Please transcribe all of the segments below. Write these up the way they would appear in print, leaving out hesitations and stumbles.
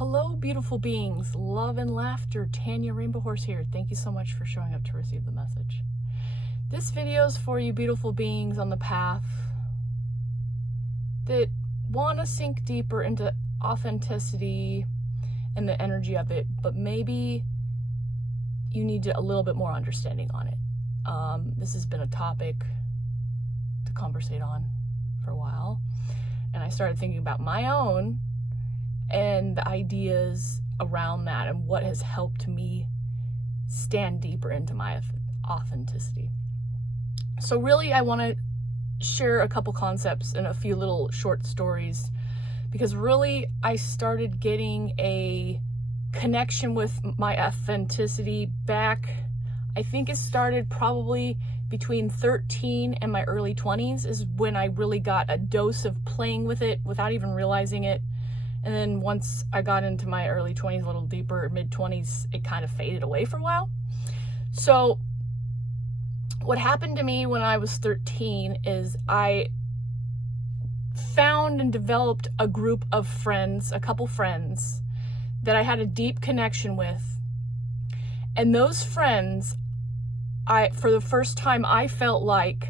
Hello, beautiful beings. Love and laughter. Tanya Rainbow Horse here. Thank you so much for showing up to receive the message. This video is for you beautiful beings on the path that want to sink deeper into authenticity and the energy of it, but maybe you need a little bit more understanding on it. This has been a topic to conversate on for a while, and I started thinking about my own and the ideas around that and what has helped me stand deeper into my authenticity. So really, I want to share a couple concepts and a few little short stories, because really I started getting a connection with my authenticity back. I think it started probably between 13 and my early 20s is when I really got a dose of playing with it without even realizing it. And then once I got into my early 20s, a little deeper, mid-20s, it kind of faded away for a while. So what happened to me when I was 13 is I found and developed a group of friends, a couple friends, that I had a deep connection with. And those friends, for the first time, I felt like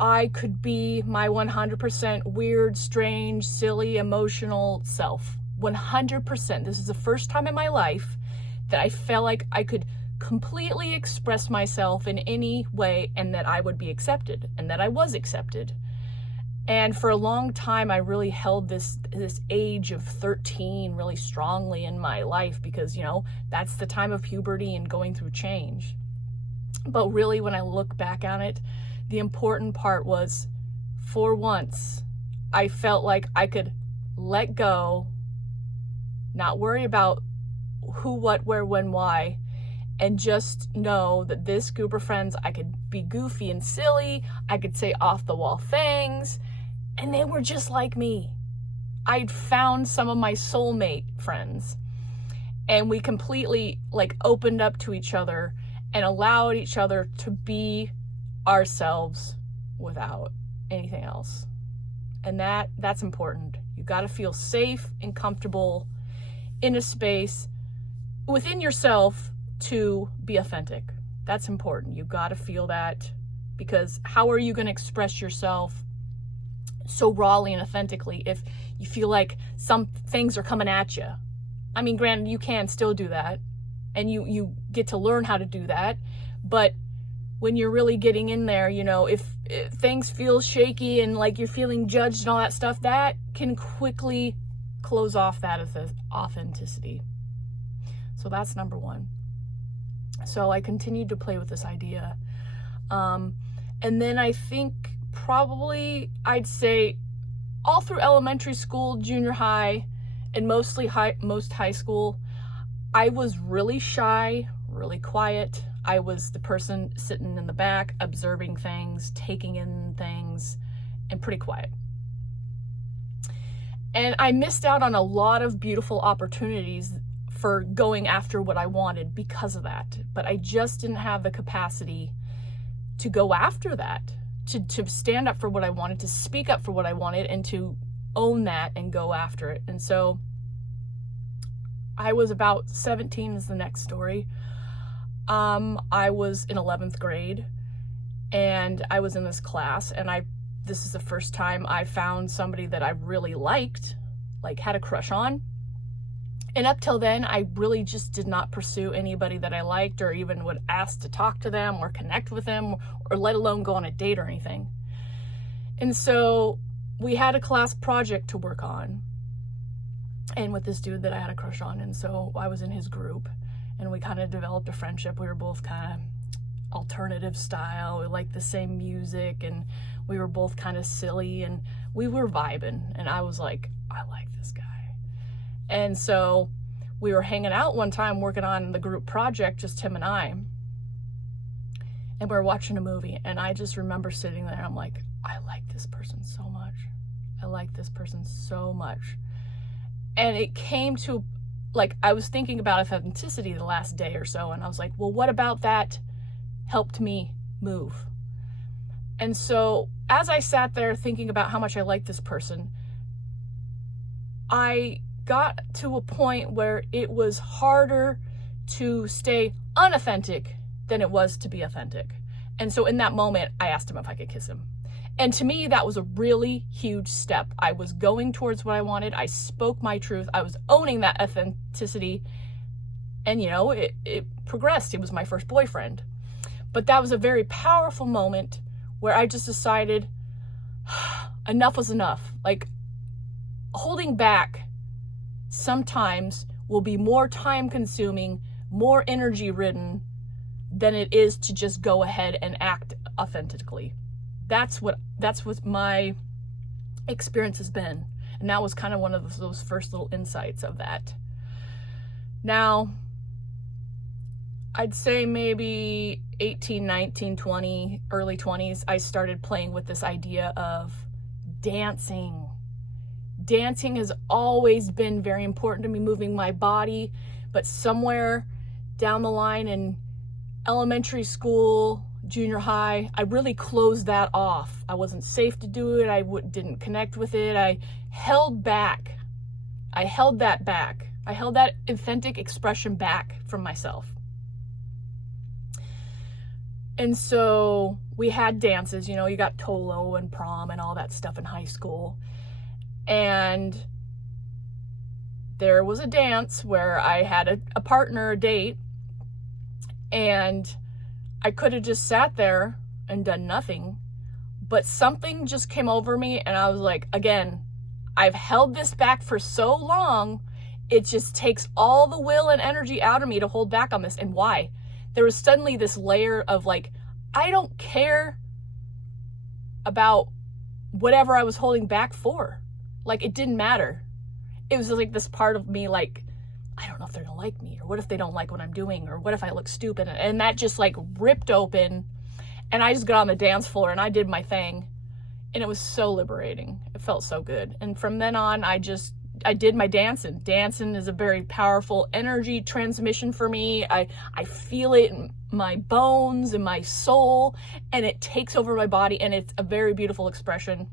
I could be my 100% weird, strange, silly, emotional self. 100%. This is the first time in my life that I felt like I could completely express myself in any way and that I would be accepted and that I was accepted. And for a long time, I really held this age of 13 really strongly in my life because, that's the time of puberty and going through change. But really, when I look back on it, the important part was, for once, I felt like I could let go, not worry about who, what, where, when, why, and just know that this group of friends, I could be goofy and silly, I could say off-the-wall things, and they were just like me. I'd found some of my soulmate friends, and we completely opened up to each other and allowed each other to be ourselves without anything else. And that's important. You got to feel safe and comfortable in a space within yourself to be authentic. That's important. You got to feel that, because how are you going to express yourself so rawly and authentically if you feel like some things are coming at you? I mean, granted, you can still do that, and you get to learn how to do that, but when you're really getting in there, if things feel shaky and like you're feeling judged and all that stuff, that can quickly close off that as authenticity. So that's number one. So I continued to play with this idea. And then I think probably I'd say all through elementary school, junior high, and most high school, I was really shy, really quiet. I was the person sitting in the back, observing things, taking in things, and pretty quiet. And I missed out on a lot of beautiful opportunities for going after what I wanted because of that. But I just didn't have the capacity to go after that, to stand up for what I wanted, to speak up for what I wanted, and to own that and go after it. And so I was about 17 is the next story. I was in 11th grade, and I was in this class, and this is the first time I found somebody that I really liked, had a crush on. And up till then, I really just did not pursue anybody that I liked, or even would ask to talk to them or connect with them, or let alone go on a date or anything. And so we had a class project to work on, and with this dude that I had a crush on, and so I was in his group. And we kind of developed a friendship. We were both kind of alternative style. We liked the same music, and we were both kind of silly, and we were vibing. And I was like, I like this guy. And so we were hanging out one time working on the group project, just him and I. And we were watching a movie, and I just remember sitting there. I'm like, I like this person so much. I like this person so much. And it came to I was thinking about authenticity the last day or so, and I was like, well, what about that helped me move? And so as I sat there thinking about how much I liked this person, I got to a point where it was harder to stay unauthentic than it was to be authentic. And so in that moment, I asked him if I could kiss him. And to me, that was a really huge step. I was going towards what I wanted. I spoke my truth. I was owning that authenticity. And, you know, it progressed. It was my first boyfriend. But that was a very powerful moment where I just decided enough was enough. Like, holding back sometimes will be more time consuming, more energy ridden than it is to just go ahead and act authentically. That's what my experience has been. And that was kind of one of those first little insights of that. Now, I'd say maybe 18, 19, 20, early 20s, I started playing with this idea of dancing. Dancing has always been very important to me, moving my body, but somewhere down the line in elementary school, junior high, I really closed that off. I wasn't safe to do it. I didn't connect with it. I held back. I held that back. I held that authentic expression back from myself. And so we had dances, you know, you got Tolo and prom and all that stuff in high school. And there was a dance where I had a partner, a date, and I could have just sat there and done nothing, but something just came over me and I was like, again, I've held this back for so long, it just takes all the will and energy out of me to hold back on this. And why? There was suddenly this layer of like, I don't care about whatever I was holding back for. Like, it didn't matter. It was like this part of me, like, I don't know if they're gonna like me, or what if they don't like what I'm doing, or what if I look stupid? And that just like ripped open, and I just got on the dance floor and I did my thing, and it was so liberating. It felt so good. And from then on, I did my dancing. Dancing is a very powerful energy transmission for me. I feel it in my bones and my soul, and it takes over my body, and it's a very beautiful expression.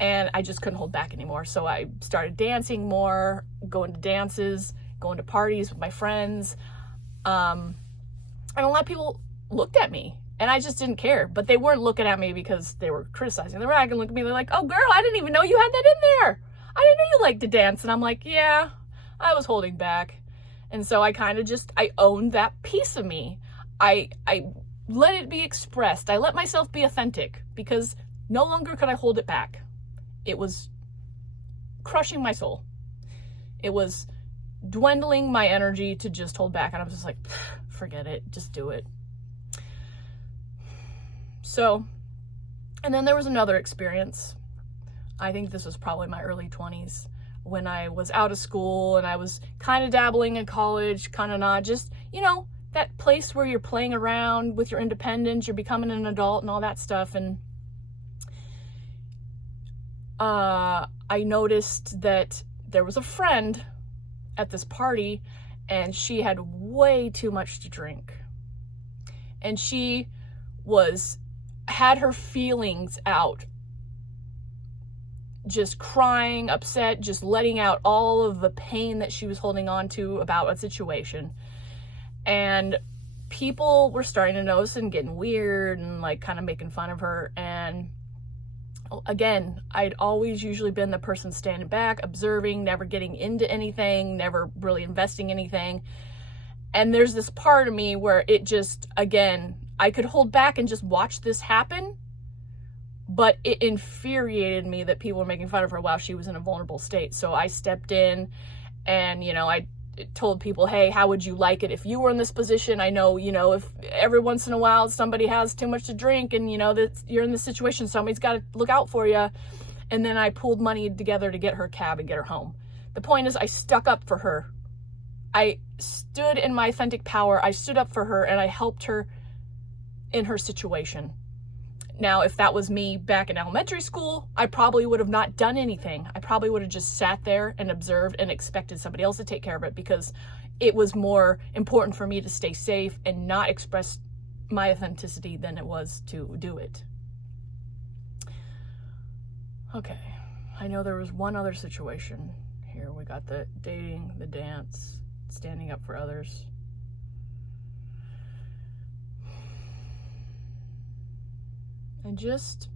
And I just couldn't hold back anymore. So I started dancing more, going to dances, going to parties with my friends. And a lot of people looked at me, and I just didn't care. But they weren't looking at me because they were criticizing. They were acting like me. They're like, oh, girl, I didn't even know you had that in there. I didn't know you liked to dance. And I'm like, yeah, I was holding back. And so I kind of I owned that piece of me. I let it be expressed. I let myself be authentic because no longer could I hold it back. It was crushing my soul. It was dwindling my energy to just hold back. And I was just like, forget it. Just do it. So, and then there was another experience. I think this was probably my early 20s when I was out of school and I was kind of dabbling in college, kind of not, just, you know, that place where you're playing around with your independence, you're becoming an adult and all that stuff. And I noticed that there was a friend at this party and she had way too much to drink. And she had her feelings out, just crying, upset, just letting out all of the pain that she was holding on to about a situation. And people were starting to notice and getting weird and like kind of making fun of her. And again, I'd always usually been the person standing back, observing, never getting into anything, never really investing anything. And there's this part of me where it just, again, I could hold back and just watch this happen, but it infuriated me that people were making fun of her while she was in a vulnerable state. So I stepped in and, you know, I told people, hey, how would you like it if you were in this position? I know, you know, if every once in a while somebody has too much to drink and, you know, that you're in this situation, somebody's got to look out for you. And then I pulled money together to get her a cab and get her home. The point is, I stuck up for her. I stood in my authentic power. I stood up for her and I helped her in her situation. Now, if that was me back in elementary school, I probably would have not done anything. I probably would have just sat there and observed and expected somebody else to take care of it because it was more important for me to stay safe and not express my authenticity than it was to do it. Okay, I know there was one other situation here. We got the dating, the dance, standing up for others. And just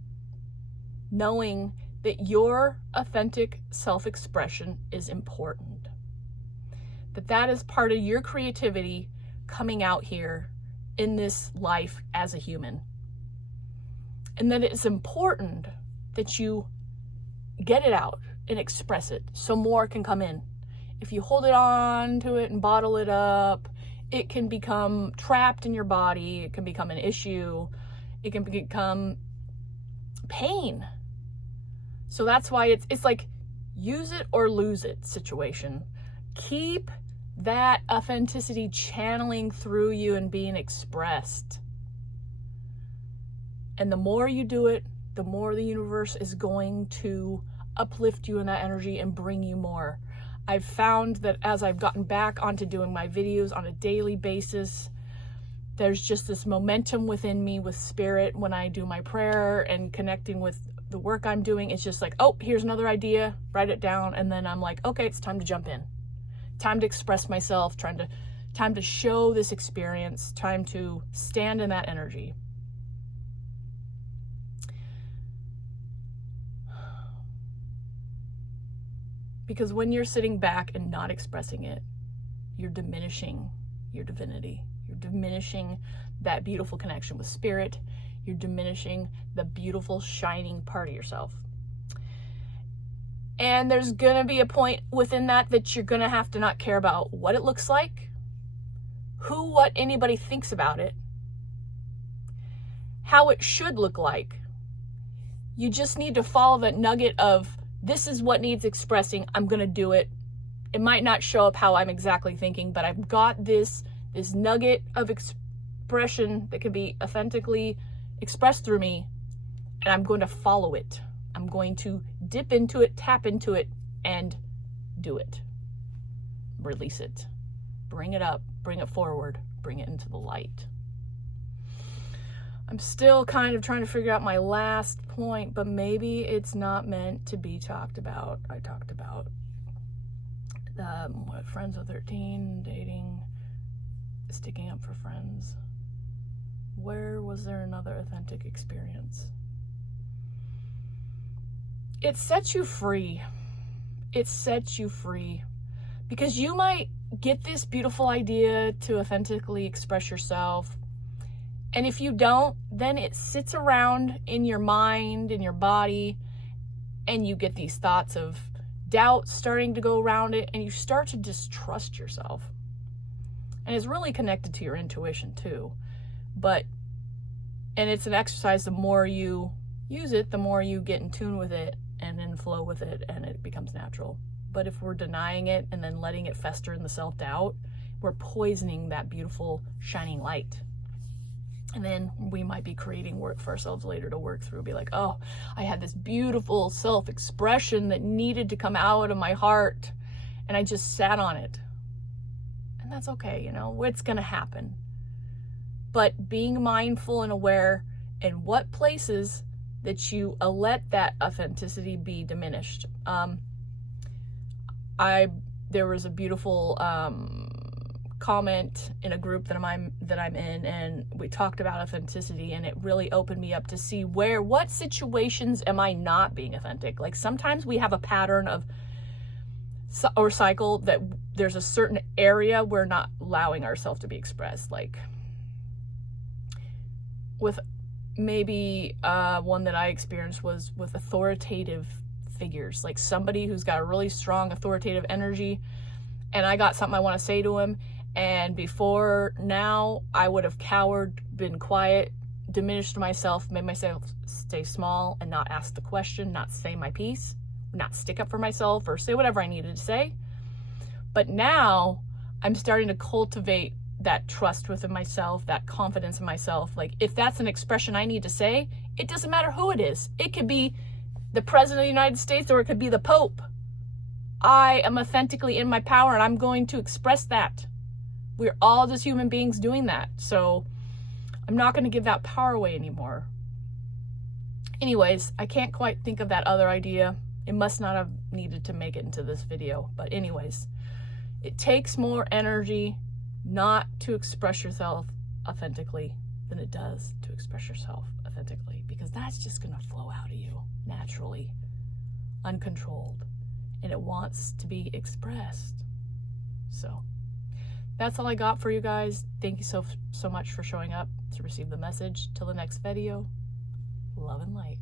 knowing that your authentic self-expression is important. That is part of your creativity coming out here in this life as a human. And that it's important that you get it out and express it so more can come in. If you hold it on to it and bottle it up, it can become trapped in your body. It can become an issue. It can become pain. So that's why it's like use it or lose it situation. Keep that authenticity channeling through you and being expressed. And the more you do it, the more the universe is going to uplift you in that energy and bring you more. I've found that as I've gotten back onto doing my videos on a daily basis, there's just this momentum within me with spirit when I do my prayer and connecting with the work I'm doing. It's just like, oh, here's another idea, write it down. And then I'm like, okay, it's time to jump in. Time to express myself, time to show this experience, time to stand in that energy. Because when you're sitting back and not expressing it, you're diminishing your divinity. You're diminishing that beautiful connection with spirit. You're diminishing the beautiful, shining part of yourself. And there's going to be a point within that you're going to have to not care about what it looks like, what anybody thinks about it, how it should look like. You just need to follow that nugget of, this is what needs expressing. I'm going to do it. It might not show up how I'm exactly thinking, but I've got this nugget of expression that can be authentically expressed through me, and I'm going to follow it. I'm going to dip into it, tap into it, and do it. Release it. Bring it up, bring it forward, bring it into the light. I'm still kind of trying to figure out my last point, but maybe it's not meant to be talked about. I talked about friends with 13, dating, sticking up for friends. Where was there another authentic experience? It sets you free. It sets you free. Because you might get this beautiful idea to authentically express yourself. And if you don't, then it sits around in your mind, in your body, and you get these thoughts of doubt starting to go around it, and you start to distrust yourself. And it's really connected to your intuition too. And it's an exercise, the more you use it, the more you get in tune with it and in flow with it, and it becomes natural. But if we're denying it and then letting it fester in the self-doubt, we're poisoning that beautiful, shining light. And then we might be creating work for ourselves later to work through, be like, oh, I had this beautiful self-expression that needed to come out of my heart, and I just sat on it. And that's okay, it's gonna happen. But being mindful and aware in what places that you let that authenticity be diminished. There was a beautiful comment in a group that I'm in, and we talked about authenticity, and it really opened me up to see what situations am I not being authentic. Like sometimes we have a pattern or cycle that there's a certain area we're not allowing ourselves to be expressed. Like with maybe one that I experienced was with authoritative figures, like somebody who's got a really strong authoritative energy, and I got something I want to say to him, and before now I would have cowered, been quiet, diminished myself, made myself stay small and not ask the question, not say my piece, not stick up for myself or say whatever I needed to say. But now I'm starting to cultivate that trust within myself, that confidence in myself. Like if that's an expression I need to say, it doesn't matter who it is. It could be the President of the United States, or it could be the Pope. I am authentically in my power, and I'm going to express that. We're all just human beings doing that. So I'm not going to give that power away anymore. Anyways, I can't quite think of that other idea. It must not have needed to make it into this video. But anyways, it takes more energy not to express yourself authentically than it does to express yourself authentically, because that's just going to flow out of you naturally, uncontrolled, and it wants to be expressed. So that's all I got for you guys. Thank you so much for showing up to receive the message. Till the next video, love and light.